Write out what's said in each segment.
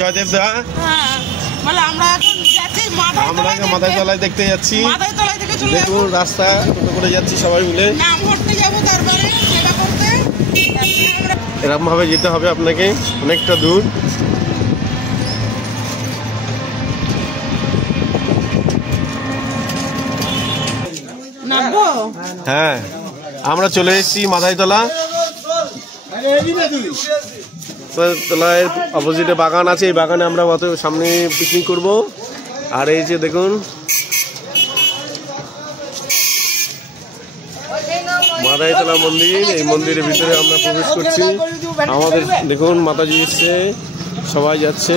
জয়দেব দা, আমরা মাথায় তলায় দেখতে যাচ্ছি। দেখুন রাস্তা টোটো করে যাচ্ছি সবাই মিলে। এরকম ভাবে যেতে হবে আপনাকে, অনেকটা দূর। হ্যাঁ, আমরা চলে এসেছি মাথায়তলা। তলায় অপোজিটে বাগান আছে, এই বাগানে আমরা সামনে পিকনিক করব। আর এই যে দেখুন মাথায়তলা মন্দির, এই মন্দিরের ভিতরে আমরা প্রবেশ করছি। আমাদের দেখুন মাতাজি এসছে, সবাই যাচ্ছে।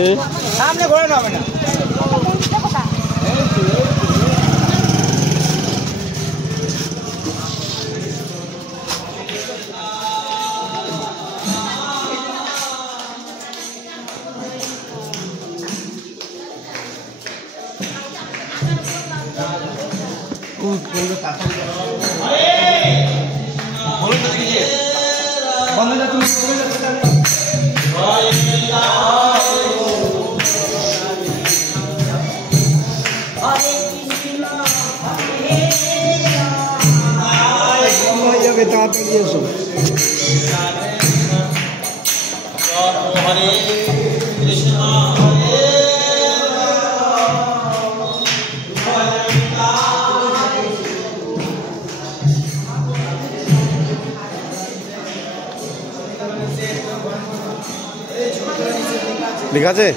ঠিক আছে,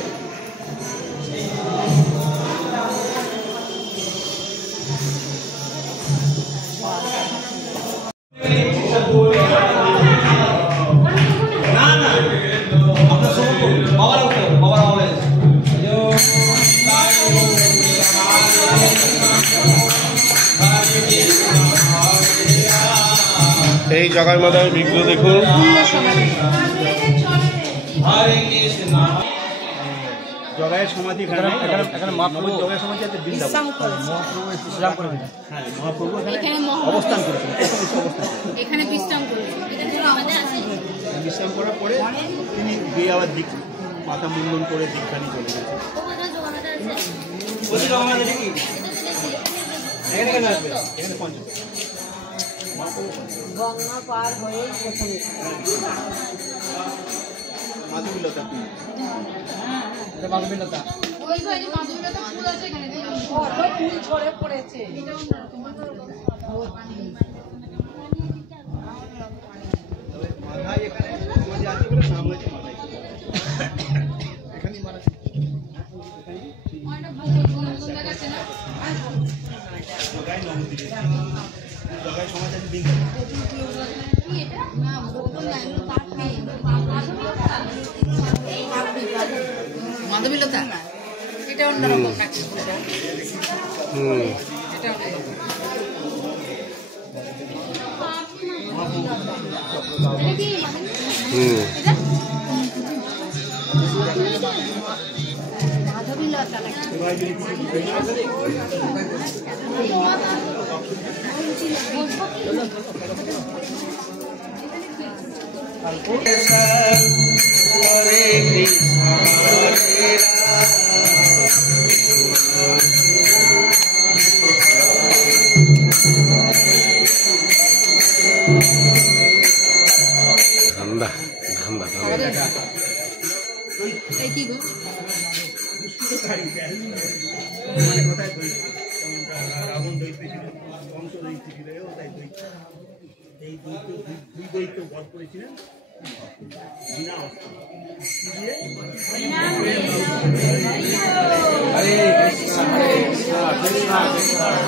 এই জগাই মাতার বিগ্রহ দেখুন। জগায়ের সমাধি এখানে মহাপ্রভু জগায়ের সমাধি আছে বৃন্দাবন। মহাপ্রভু বিশ্রাম করেন, হ্যাঁ মহাপ্রভু এখানে অবস্থান করেছেন, এখানে বিশ্রাম করেছেন। বিশ্রাম করার পরে তিনি গিয়ে আবার মাথা মুন্ডন করে দীক্ষানি চলে গেছেন। এখানে পঞ্চম গঙ্গা পার হয়ে মাধবীলতা ওই ভাই মাধবীলতা ফুল আছে এখানে, ফুল ছড়ে পড়েছে। মাথায় এখানে সমাধি আছে বলে নাম হয়েছে মাথায়। এখানেই মারা জগাই নমন্দির, জগাই সমাজ আছে দিন। মাধবীলতা এটা অন্যরকম। ঠান্ডা ঠান্ডা ঠান্ডা কি গো রাবণ দৈত্য ছিল, কংস দৈত্য ছিল, এই দুই দৈত্য বধ করেছিলেন বিনা অস্ত্র দিয়ে। হরে কৃষ্ণ কৃষ্ণ কৃষ্ণ